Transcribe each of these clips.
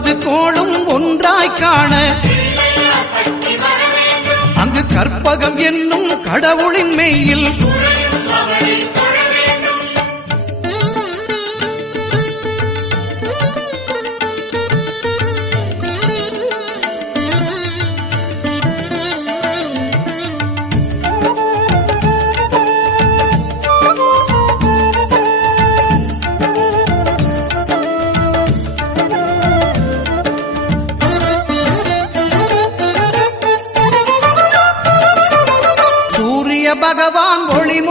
ஒன்பது கோளும் ஒன்றாய் காண. அங்கு கற்பகம் என்னும் கடவுளின் மெயில்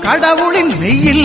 கடவுளின் மெய்யில்.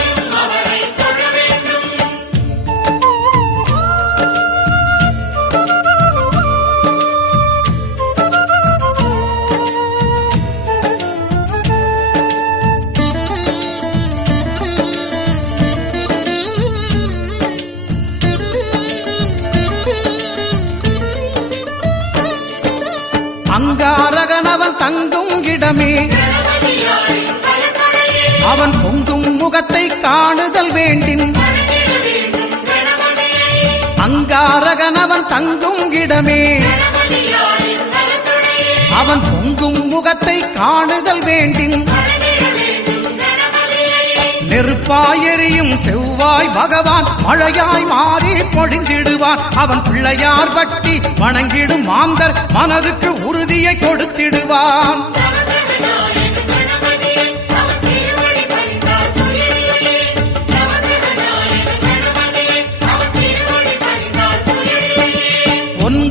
அவன் முகத்தை காணுதல் வேண்டின். அங்காரகனவன் தங்கும் இடமே. அவன் பொங்கும் முகத்தை காணுதல் வேண்டின். நெருப்பாய் எரியும் செவ்வாய் பகவான் மழையாய் மாறி பொழிந்திடுவான். அவன் பிள்ளையார் பட்டி வணங்கிடும் மாந்தர் மனதுக்கு உறுதியை கொடுத்திடுவான்.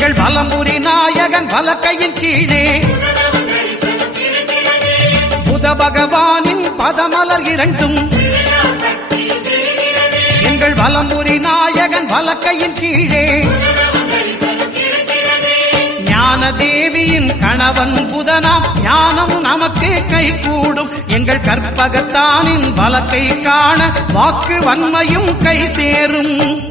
எங்கள் வலம்புரி நாயகன் வலக்கையின் கீழே. புத பகவானின் பதமலர் இரண்டும். எங்கள் வலம்புரி நாயகன் வலக்கையின் கீழே. ஞான தேவியின் கணவன் புதனாம் ஞானம் நமக்கு கை கூடும். எங்கள் கற்பகத்தானின் வலக்கை காண வாக்கு வன்மையும் கை சேரும்.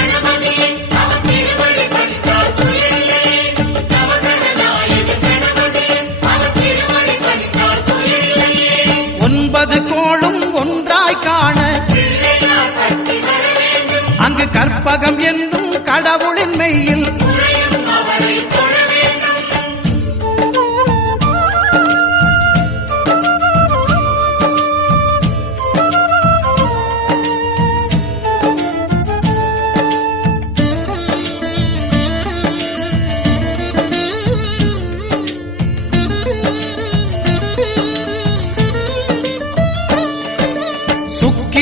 கற்பகம் என்னும் கடவுளின்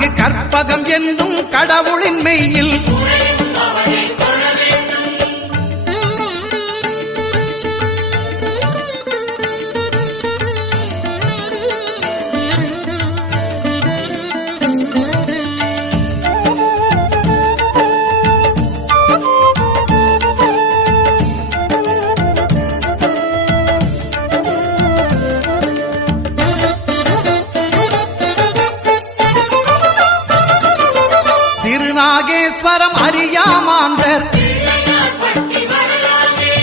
அங்கு கற்பகம் என்னும் கடவுளின் மெய்யில்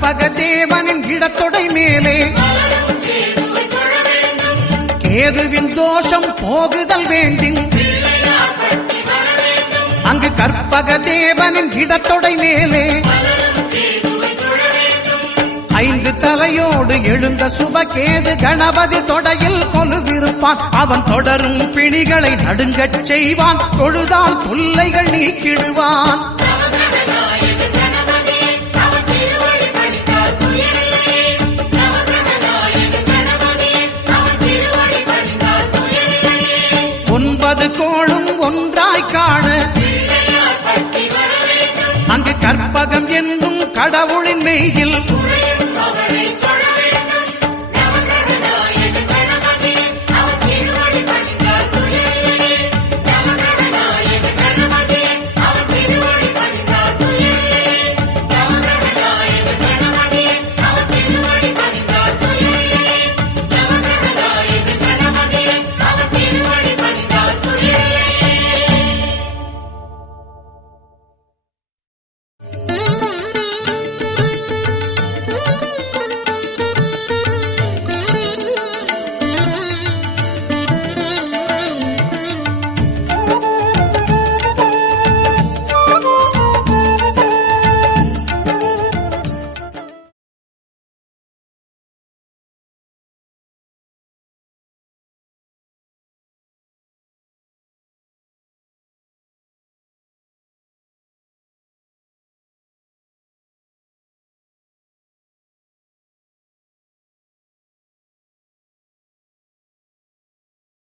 அங்கு கற்பக இடத்தொடை மேலே. கேதுவின் தோஷம் போகுதல் வேண்டின். அங்கு கற்பக தேவனின் இடத்தொடை மேலே. ஐந்து தலையோடு எழுந்த சுபகேது கணபதி தொடையில் கொலுவிருப்பான். அவன் தொடரும் பிணிகளை நடுங்கச் செய்வான். தொழுதால் தொல்லைகள் நீக்கிடுவான். என்றும் கடவுளின்